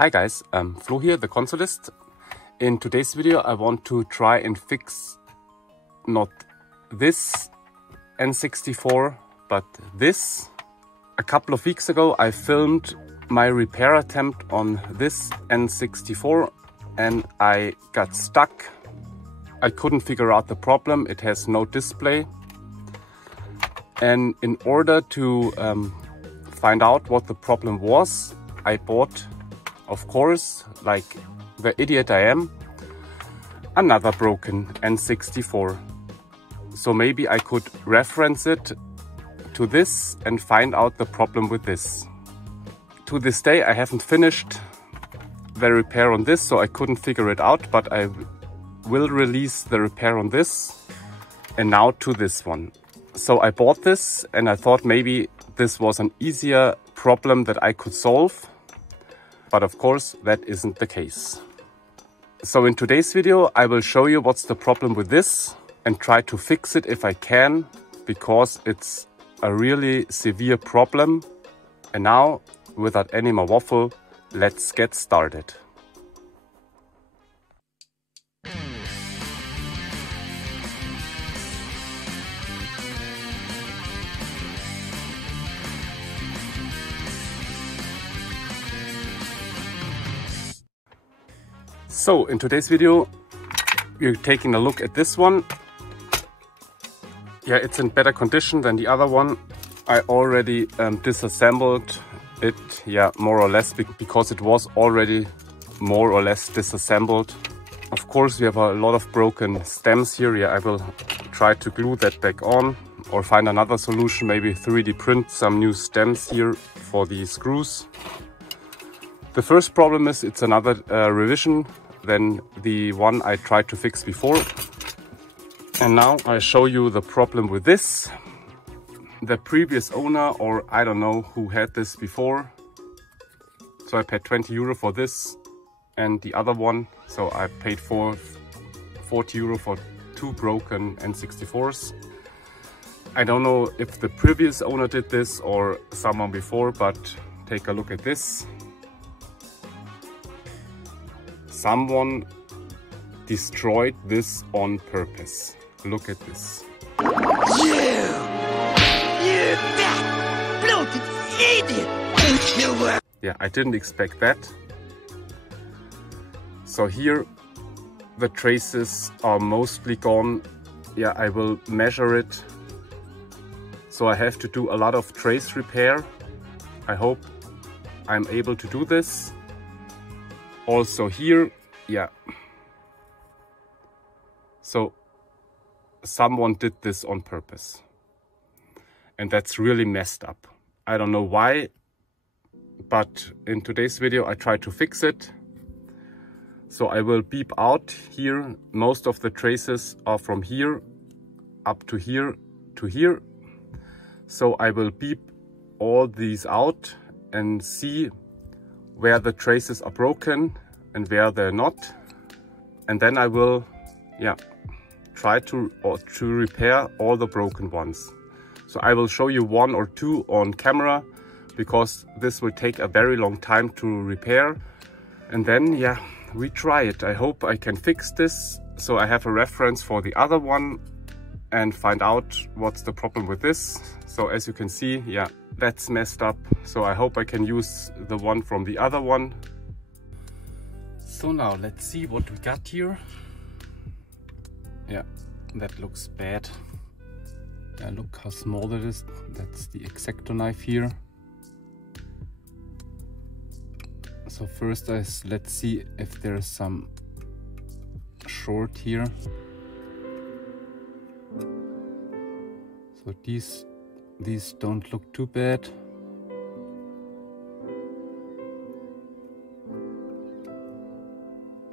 Hi guys, Flo here, the consolist. In today's video I want to try and fix not this N64 but this. A couple of weeks ago I filmed my repair attempt on this N64 and I got stuck. I couldn't figure out the problem, it has no display. And in order to find out what the problem was, I bought, of course, like the idiot I am, another broken N64. So maybe I could reference it to this and find out the problem with this. To this day I haven't finished the repair on this, so I couldn't figure it out, but I will release the repair on this. And now to this one. So I bought this and I thought maybe this was an easier problem that I could solve. But of course, that isn't the case. So in today's video, I will show you what's the problem with this and try to fix it if I can, because it's a really severe problem. And now, without any more waffle, let's get started. So in today's video, we're taking a look at this one. Yeah, it's in better condition than the other one. I already disassembled it, yeah, more or less, because it was already more or less disassembled. Of course, we have a lot of broken stems here. Yeah, I will try to glue that back on or find another solution, maybe 3D print some new stems here for the screws. The first problem is it's another revision than the one I tried to fix before. And now I show you the problem with this. The previous owner, or I don't know who had this before. So I paid 20 euro for this and the other one. So I paid 40 euro for two broken N64s. I don't know if the previous owner did this or someone before, but take a look at this. Someone destroyed this on purpose. Look at this. You fat, bloated idiot! Yeah, I didn't expect that. So here the traces are mostly gone. Yeah, I will measure it. So I have to do a lot of trace repair. I hope I'm able to do this. Also here, yeah. So someone did this on purpose. And that's really messed up. I don't know why, but in today's video I try to fix it. So I will beep out here. Most of the traces are from here up to here to here. So I will beep all these out and see where the traces are broken and where they're not. And then I will, yeah, try to repair all the broken ones. So I will show you one or two on camera, because this will take a very long time to repair. And then, yeah, we try it. I hope I can fix this, so I have a reference for the other one and find out what's the problem with this. So as you can see, yeah, that's messed up. So I hope I can use the one from the other one. So now let's see what we got here. Yeah, that looks bad. Yeah, look how small it is. That's the X-Acto knife here. So first let's see if there's some short here. So these don't look too bad.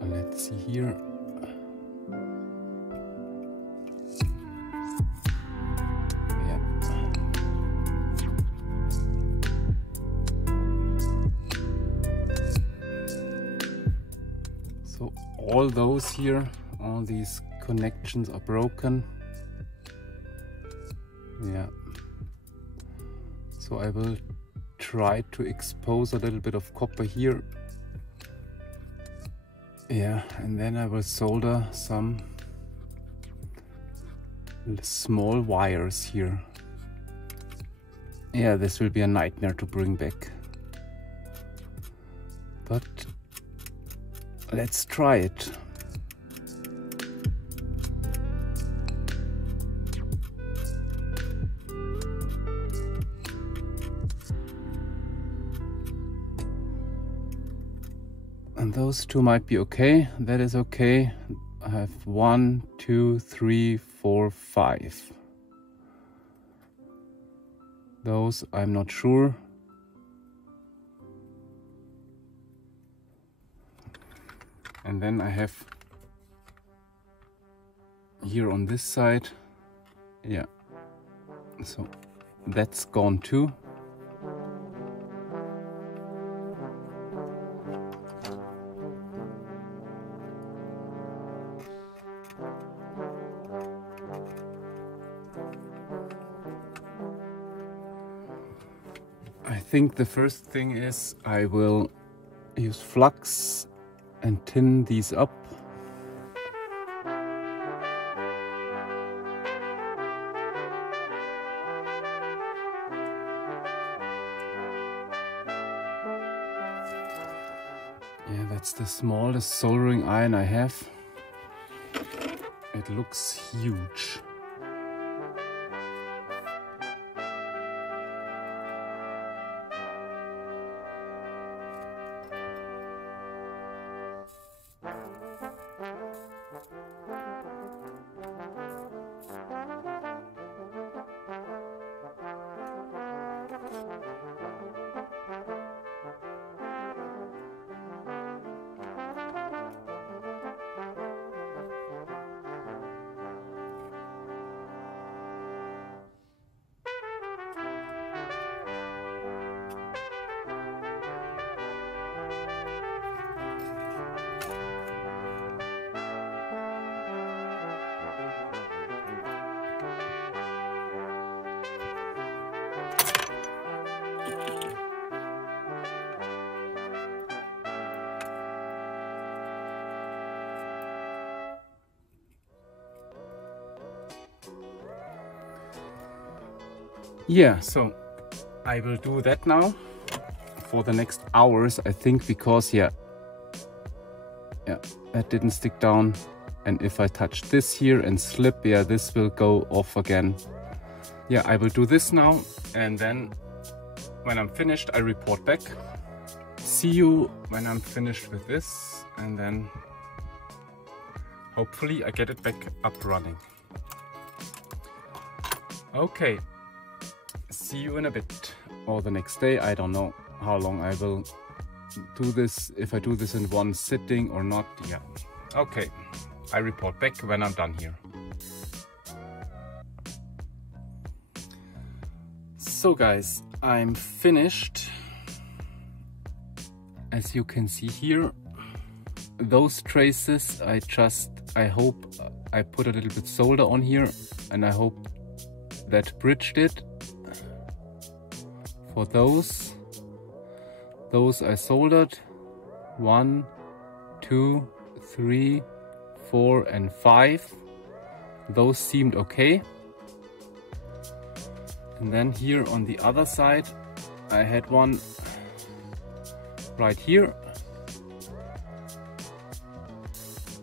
Let's see here. Yeah. So all those here, all these connections are broken. Yeah. So I will try to expose a little bit of copper here Yeah, and then I will solder some small wires here. Yeah, this will be a nightmare to bring back. But let's try it. And those two might be okay. That is okay. I have 1, 2, 3, 4, 5. Those I'm not sure. And then I have here on this side, yeah, so that's gone too. I think the first thing is I will use flux and tin these up. Yeah, that's the smallest soldering iron I have. It looks huge. Yeah, so I will do that now for the next hours, I think, because yeah, that didn't stick down. And if I touch this here and slip, yeah, this will go off again. Yeah, I will do this now, and then when I'm finished, I report back. See you when I'm finished with this, and then hopefully I get it back up running. Okay. See you in a bit, or the next day. I don't know how long I will do this, if I do this in one sitting or not. Yeah, okay, I report back when I'm done here. So guys, I'm finished. As you can see here, those traces, I hope I put a little bit solder on here, and I hope that bridged it. For those I soldered 1, 2, 3, 4, and 5. Those seemed okay. And then here on the other side, I had one right here,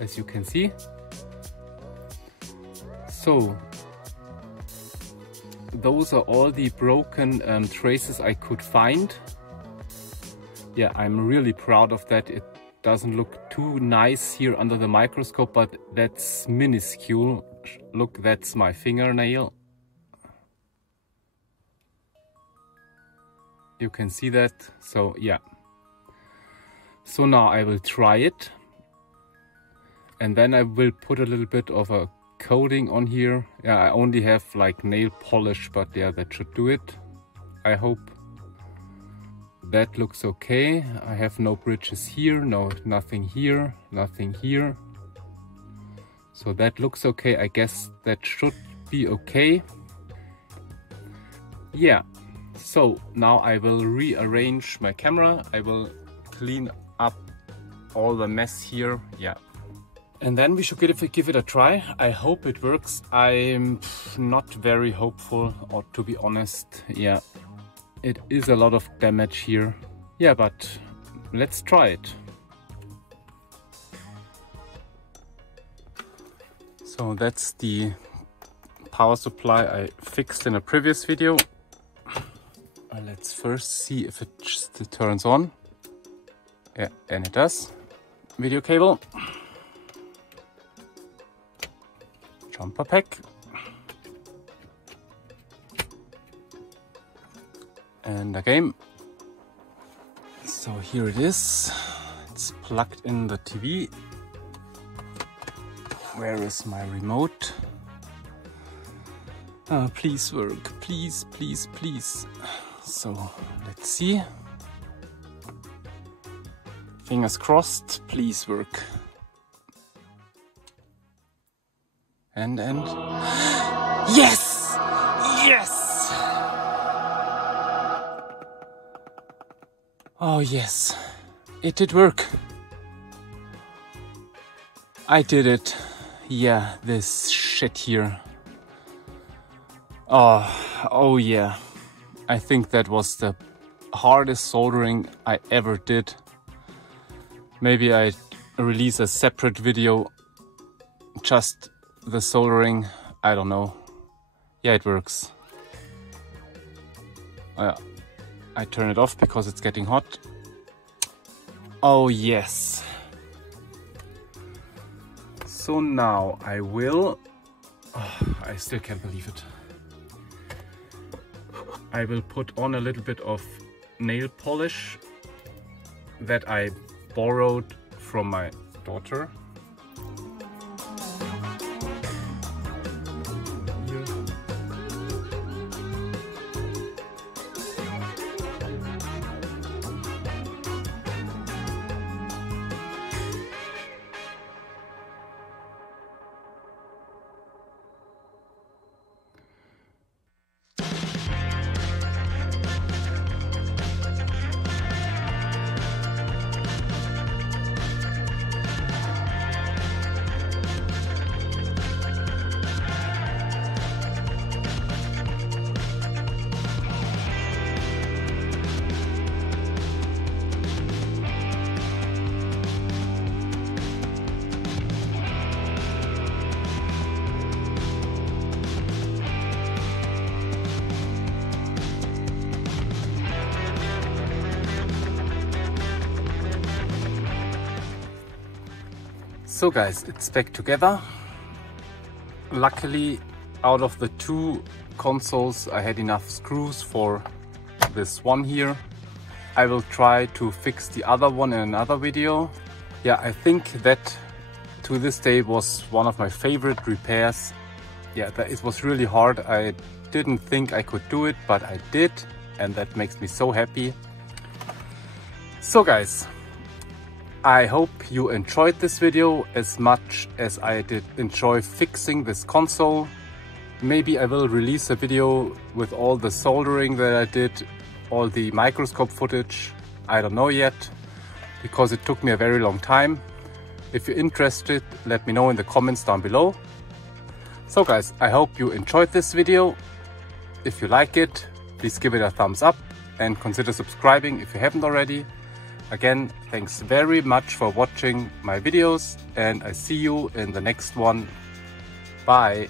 as you can see. So those are all the broken traces I could find. Yeah, I'm really proud of that. It doesn't look too nice here under the microscope, but that's minuscule. Look, that's my fingernail. You can see that. So yeah. So now I will try it. And then I will put a little bit of a coating on here. Yeah, I only have like nail polish, but yeah, that should do it. I hope that looks okay. I have no bridges here, nothing here, nothing here. So that looks okay. I guess that should be okay. Yeah, so now I will rearrange my camera. I will clean up all the mess here. Yeah. And then we should give it a try. I hope it works. I'm not very hopeful, or to be honest, yeah, it is a lot of damage here. Yeah, but let's try it. So that's the power supply I fixed in a previous video. Let's first see if it just turns on. Yeah, and it does. Video cable. Jumper pack. And a game. So here it is. It's plugged in the TV. Where is my remote? Please work, please, please, please. So let's see. Fingers crossed, please work. And yes! Yes! Oh yes, it did work. I did it. Yeah, this shit here. Oh yeah. I think that was the hardest soldering I ever did. Maybe I release a separate video, just the soldering, I don't know. Yeah, it works. I turn it off because it's getting hot. Oh yes. So now I will, I still can't believe it. I will put on a little bit of nail polish that I borrowed from my daughter. So guys, it's back together. Luckily, out of the two consoles, I had enough screws for this one here. I will try to fix the other one in another video. Yeah, I think that to this day was one of my favorite repairs. Yeah, it was really hard. I didn't think I could do it, but I did, and that makes me so happy. So guys, I hope you enjoyed this video as much as I did enjoy fixing this console. Maybe I will release a video with all the soldering that I did, all the microscope footage. I don't know yet, because it took me a very long time. If you're interested, let me know in the comments down below. So guys, I hope you enjoyed this video. If you like it, please give it a thumbs up and consider subscribing if you haven't already. Again, thanks very much for watching my videos, and I see you in the next one. Bye.